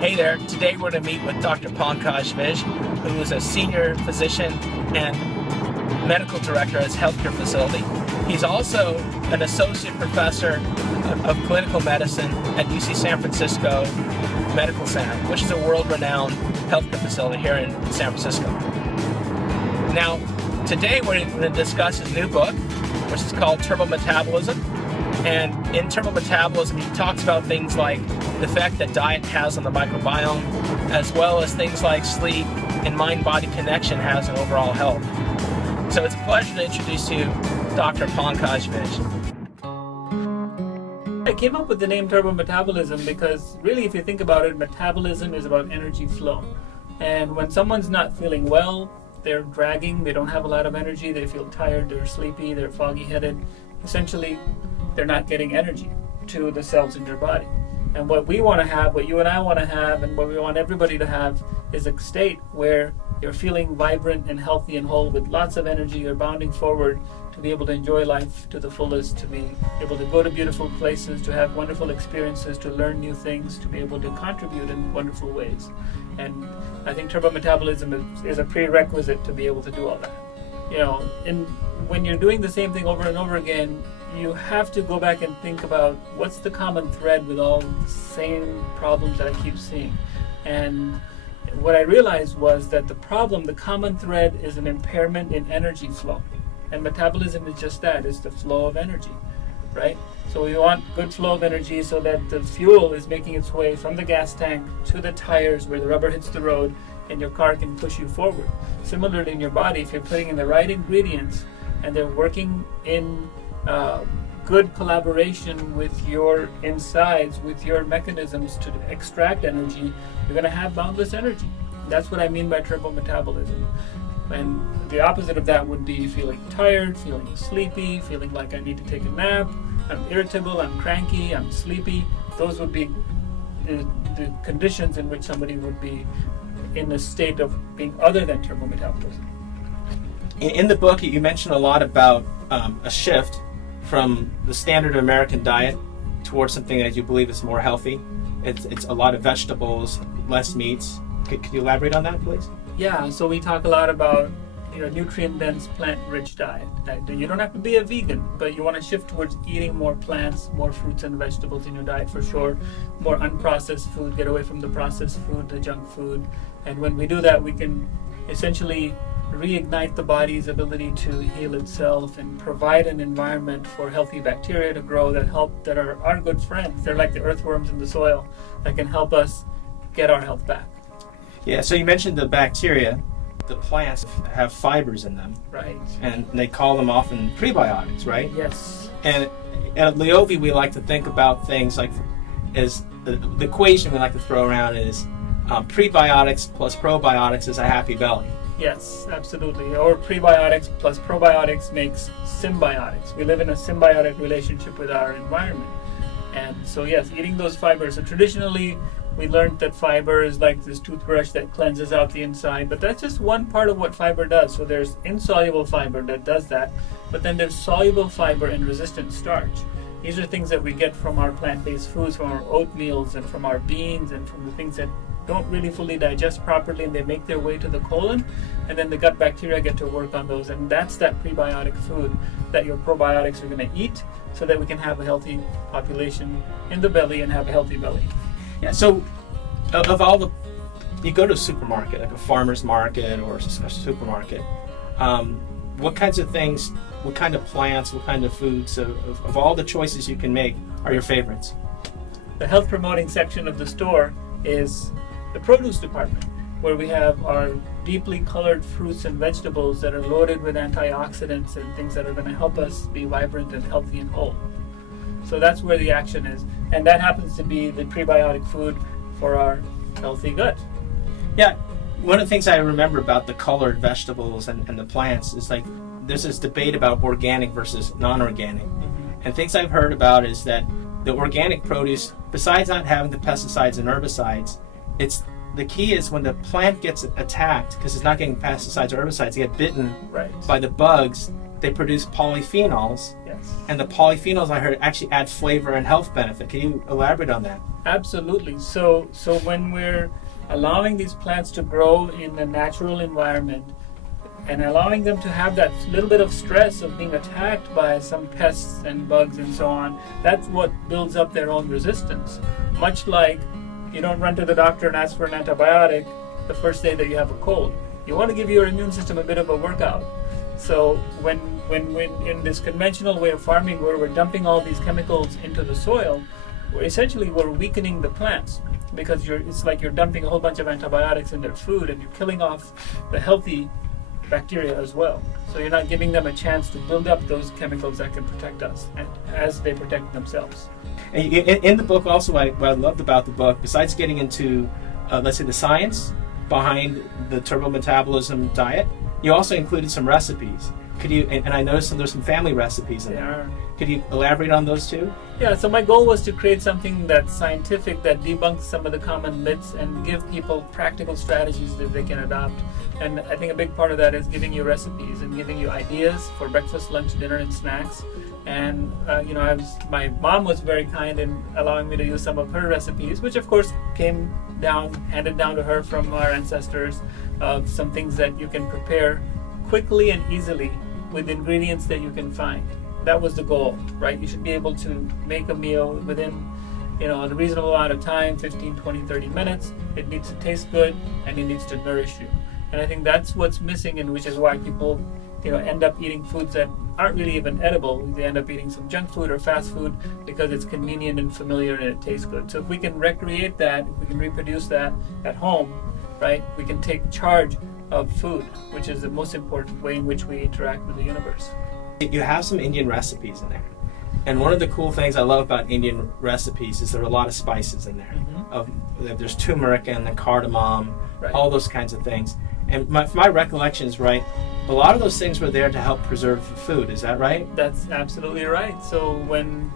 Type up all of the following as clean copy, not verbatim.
Hey there, today we're going to meet with Dr. Pankaj Vij, who is a senior physician and medical director at his healthcare facility. He's also an associate professor of clinical medicine at UC San Francisco Medical Center, which is a world-renowned healthcare facility here in San Francisco. Now, today we're going to discuss his new book, which is called TurboMetabolism. And in TurboMetabolism, he talks about things like the effect that diet has on the microbiome, as well as things like sleep and mind-body connection has on overall health. So it's a pleasure to introduce to you Dr. Pankaj Vij. I came up with the name TurboMetabolism because really, if you think about it, metabolism is about energy flow. And when someone's not feeling well, they're dragging, they don't have a lot of energy, they feel tired, they're sleepy, they're foggy-headed. Essentially, they're not getting energy to the cells in your body. And what we want to have, what you and I want to have, and what we want everybody to have is a state where you're feeling vibrant and healthy and whole with lots of energy. You're bounding forward to be able to enjoy life to the fullest, to be able to go to beautiful places, to have wonderful experiences, to learn new things, to be able to contribute in wonderful ways. And I think TurboMetabolism is a prerequisite to be able to do all that. You know, when you're doing the same thing over and over again, you have to go back and think about what's the common thread with all the same problems that I keep seeing. And what I realized was that the common thread is an impairment in energy flow. And metabolism is just that, it's the flow of energy, right? So we want good flow of energy so that the fuel is making its way from the gas tank to the tires where the rubber hits the road and your car can push you forward. Similarly in your body, if you're putting in the right ingredients and they're working in good collaboration with your insides, with your mechanisms to extract energy, you're going to have boundless energy. That's what I mean by TurboMetabolism. And the opposite of that would be feeling tired, feeling sleepy, feeling like I need to take a nap, I'm irritable, I'm cranky, I'm sleepy. Those would be the conditions in which somebody would be in a state of being other than TurboMetabolism. In the book, you mentioned a lot about a shift from the standard American diet towards something that you believe is more healthy. It's a lot of vegetables, less meats. Could you elaborate on that, please? Yeah, so we talk a lot about nutrient-dense, plant-rich diet. You don't have to be a vegan, but you want to shift towards eating more plants, more fruits and vegetables in your diet for sure, more unprocessed food, get away from the processed food, the junk food. And when we do that, we can essentially reignite the body's ability to heal itself and provide an environment for healthy bacteria to grow that are our good friends. They're like the earthworms in the soil that can help us get our health back. Yeah, so you mentioned the bacteria. The plants have fibers in them. Right. And they call them often prebiotics, right? Yes. And at Liovi, we like to think about things like, as the equation we like to throw around is prebiotics plus probiotics is a happy belly. Yes, absolutely. Or prebiotics plus probiotics makes symbiotics. We live in a symbiotic relationship with our environment. And so yes, eating those fibers. So traditionally, we learned that fiber is like this toothbrush that cleanses out the inside, but that's just one part of what fiber does. So there's insoluble fiber that does that, but then there's soluble fiber and resistant starch. These are things that we get from our plant-based foods, from our oatmeals and from our beans and from the things that don't really fully digest properly, and they make their way to the colon, and then the gut bacteria get to work on those, and that's that prebiotic food that your probiotics are going to eat so that we can have a healthy population in the belly and have a healthy belly. Yeah, so of all the, you go to a supermarket, like a farmer's market or a supermarket, what kinds of things, what kind of plants, what kind of foods, of all the choices you can make, are your favorites? The health promoting section of the store is the produce department, where we have our deeply colored fruits and vegetables that are loaded with antioxidants and things that are going to help us be vibrant and healthy and whole. So that's where the action is. And that happens to be the prebiotic food for our healthy gut. Yeah, one of the things I remember about the colored vegetables and the plants is like there's this debate about organic versus non-organic. Mm-hmm. And things I've heard about is that the organic produce, besides not having the pesticides and herbicides, the key is when the plant gets attacked, because it's not getting pesticides or herbicides, they get bitten right. by the bugs, they produce polyphenols. Yes. And the polyphenols, I heard, actually add flavor and health benefit. Can you elaborate on that? Absolutely. So when we're allowing these plants to grow in a natural environment and allowing them to have that little bit of stress of being attacked by some pests and bugs and so on, that's what builds up their own resistance. Much like you don't run to the doctor and ask for an antibiotic the first day that you have a cold. You want to give your immune system a bit of a workout. So when in this conventional way of farming where we're dumping all these chemicals into the soil, we're weakening the plants, because it's like you're dumping a whole bunch of antibiotics in their food and you're killing off the healthy bacteria as well. So you're not giving them a chance to build up those chemicals that can protect us and as they protect themselves. And in the book also, what I loved about the book, besides getting into, let's say, the science behind the TurboMetabolism diet, you also included some recipes. Could you, and I noticed there's some family recipes in there. Could you elaborate on those too? Yeah, so my goal was to create something that's scientific, that debunks some of the common myths and give people practical strategies that they can adopt. And I think a big part of that is giving you recipes and giving you ideas for breakfast, lunch, dinner, and snacks. And my mom was very kind in allowing me to use some of her recipes, which of course handed down to her from our ancestors, of some things that you can prepare quickly and easily with ingredients that you can find. That was the goal, right? You should be able to make a meal within a reasonable amount of time, 15, 20, 30 minutes. It needs to taste good and it needs to nourish you. And I think that's what's missing, and which is why people end up eating foods that aren't really even edible. They end up eating some junk food or fast food because it's convenient and familiar and it tastes good. So if we can recreate that, if we can reproduce that at home, right, we can take charge of food, which is the most important way in which we interact with the universe. You have some Indian recipes in there. And one of the cool things I love about Indian recipes is there are a lot of spices in there. Mm-hmm. There's turmeric and the cardamom, right, all those kinds of things. And if my recollection is right, a lot of those things were there to help preserve the food. Is that right? That's absolutely right. So when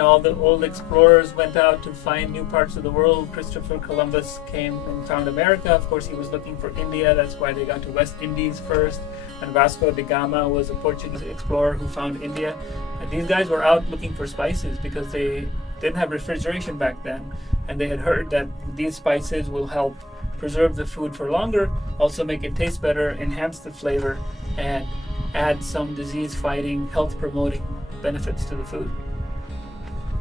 all the old explorers went out to find new parts of the world, Christopher Columbus came and found America. Of course, he was looking for India. That's why they got to West Indies first. And Vasco da Gama was a Portuguese explorer who found India. And these guys were out looking for spices because they didn't have refrigeration back then. And they had heard that these spices will help preserve the food for longer, also make it taste better, enhance the flavor, and add some disease-fighting, health-promoting benefits to the food.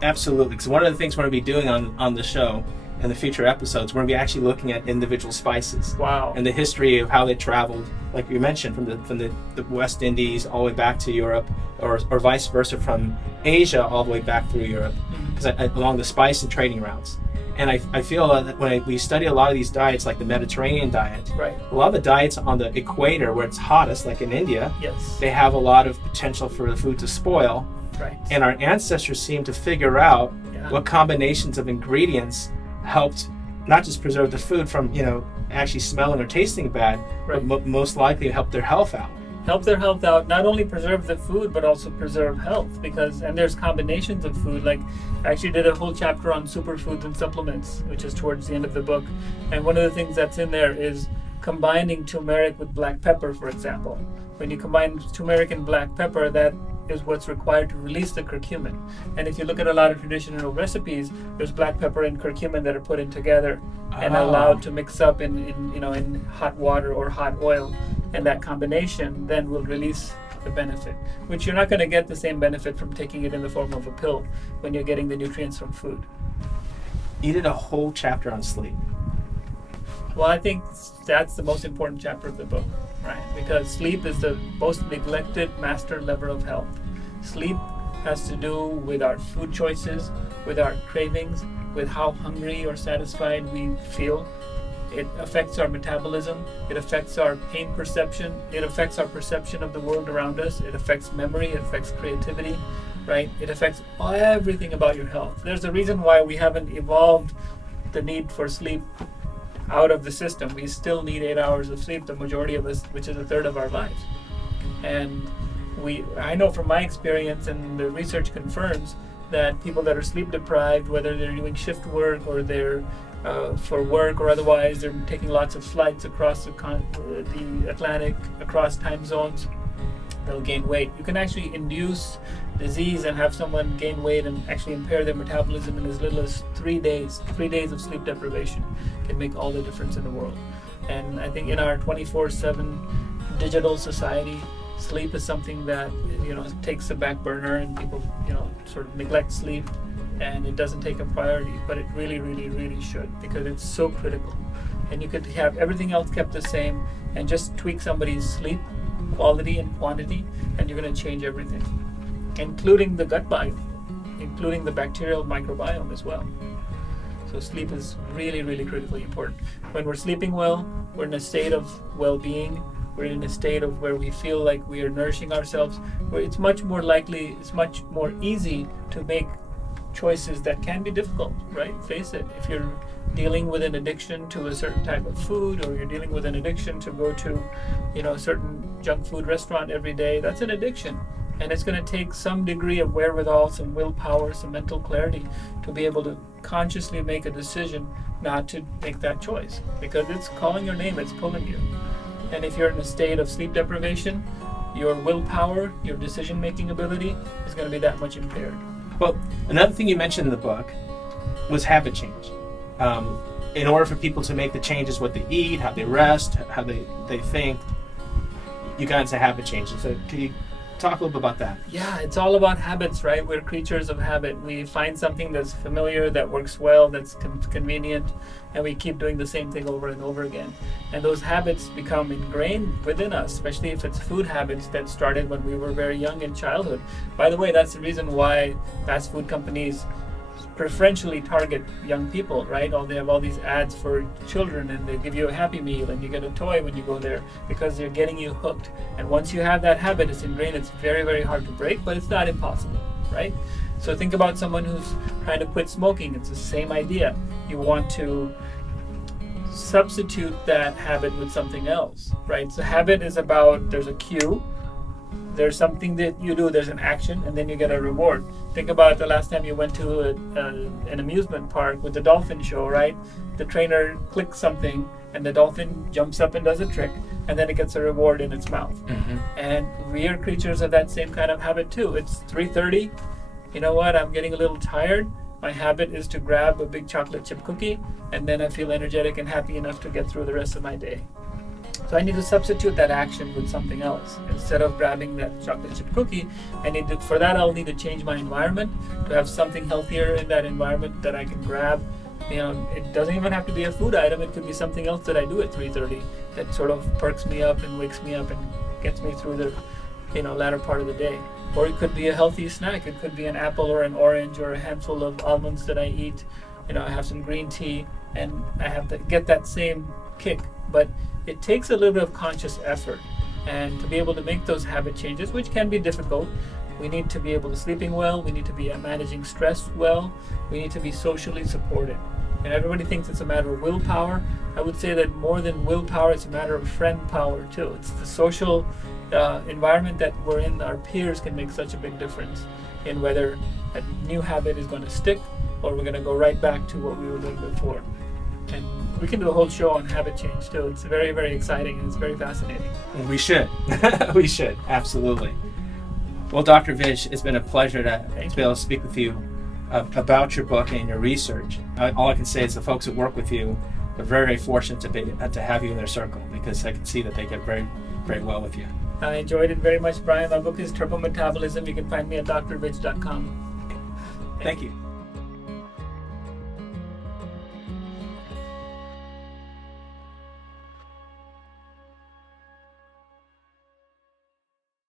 Absolutely, because one of the things we're going to be doing on the show in the future episodes, we're going to be actually looking at individual spices. Wow. And the history of how they traveled, like you mentioned, from the West Indies all the way back to Europe, or vice versa, from Asia all the way back through Europe, along the spice and trading routes. And I feel that when we study a lot of these diets, like the Mediterranean diet, right, a lot of the diets on the equator where it's hottest, like in India, yes, they have a lot of potential for the food to spoil. Right. And our ancestors seem to figure out what combinations of ingredients helped not just preserve the food from actually smelling or tasting bad, right, but most likely help their health out. Help their health out, not only preserve the food, but also preserve health, and there's combinations of food. Like, I actually did a whole chapter on superfoods and supplements, which is towards the end of the book. And one of the things that's in there is combining turmeric with black pepper, for example. When you combine turmeric and black pepper, that is what's required to release the curcumin. And if you look at a lot of traditional recipes, there's black pepper and curcumin that are put in together and allowed to mix up in hot water or hot oil. And that combination then will release the benefit, which you're not going to get the same benefit from taking it in the form of a pill when you're getting the nutrients from food. You did a whole chapter on sleep. Well, I think that's the most important chapter of the book, right? Because sleep is the most neglected master lever of health. Sleep has to do with our food choices, with our cravings, with how hungry or satisfied we feel. It affects our metabolism. It affects our pain perception. It affects our perception of the world around us. It affects memory. It affects creativity, right? It affects everything about your health. There's a reason why we haven't evolved the need for sleep out of the system. We still need 8 hours of sleep, the majority of us, which is a third of our lives. And I know from my experience, and the research confirms, that people that are sleep deprived, whether they're doing shift work or they're for work or otherwise, they're taking lots of flights across the Atlantic, across time zones, they'll gain weight. You can actually induce disease and have someone gain weight and actually impair their metabolism in as little as 3 days. 3 days of sleep deprivation can make all the difference in the world. And I think in our 24/7 digital society, sleep is something that takes a back burner, and people sort of neglect sleep, and it doesn't take a priority, but it really, really, really should, because it's so critical. And you could have everything else kept the same and just tweak somebody's sleep quality and quantity, and you're going to change everything, including the gut biome, including the bacterial microbiome as well. So sleep is really, really critically important. When we're sleeping well, we're in a state of well-being. We're in a state of where we feel like we are nourishing ourselves, where it's much more likely, it's much more easy to make choices that can be difficult, right? Face it, if you're dealing with an addiction to a certain type of food, or you're dealing with an addiction to go to, a certain junk food restaurant every day, that's an addiction. And it's going to take some degree of wherewithal, some willpower, some mental clarity to be able to consciously make a decision not to make that choice, because it's calling your name, it's pulling you. And if you're in a state of sleep deprivation, your willpower, your decision-making ability is going to be that much impaired. Well, another thing you mentioned in the book was habit change. In order for people to make the changes, what they eat, how they rest, how they think, you got into habit changes. So can you talk a little bit about that? Yeah, it's all about habits, right? We're creatures of habit. We find something that's familiar, that works well, that's convenient, and we keep doing the same thing over and over again. And those habits become ingrained within us, especially if it's food habits that started when we were very young in childhood. By the way, that's the reason why fast food companies preferentially target young people, right? They have all these ads for children, and they give you a Happy Meal and you get a toy when you go there, because they're getting you hooked. And once you have that habit, it's ingrained. It's very, very hard to break, but it's not impossible, right? So think about someone who's trying to quit smoking. It's the same idea. You want to substitute that habit with something else, right? So habit is about, there's a cue, there's something that you do, there's an action, and then you get a reward. Think about the last time you went to an amusement park with the dolphin show, right? The trainer clicks something, and the dolphin jumps up and does a trick, and then it gets a reward in its mouth. Mm-hmm. And we are creatures of that same kind of habit too. It's 3:30. You know what? I'm getting a little tired. My habit is to grab a big chocolate chip cookie, and then I feel energetic and happy enough to get through the rest of my day. So I need to substitute that action with something else. Instead of grabbing that chocolate chip cookie, for that I'll need to change my environment to have something healthier in that environment that I can grab. It doesn't even have to be a food item. It could be something else that I do at 3:30 that sort of perks me up and wakes me up and gets me through the latter part of the day. Or it could be a healthy snack. It could be an apple or an orange or a handful of almonds that I eat. I have some green tea, and I have to get that same kick. But it takes a little bit of conscious effort, and to be able to make those habit changes, which can be difficult, we need to be able to sleeping well, we need to be managing stress well, we need to be socially supported. And everybody thinks it's a matter of willpower. I would say that more than willpower, it's a matter of friend power too. It's the social environment that we're in. Our peers can make such a big difference in whether a new habit is going to stick, or we're going to go right back to what we were doing before. And we can do a whole show on habit change too. It's very, very exciting, and it's very fascinating. We should. We should. Absolutely. Well, Dr. Vij, it's been a pleasure to be able to speak with you about your book and your research. All I can say is the folks that work with you are very, very fortunate to have you in their circle, because I can see that they get very, very well with you. I enjoyed it very much, Brian. My book is TurboMetabolism. You can find me at drvij.com. Thank you.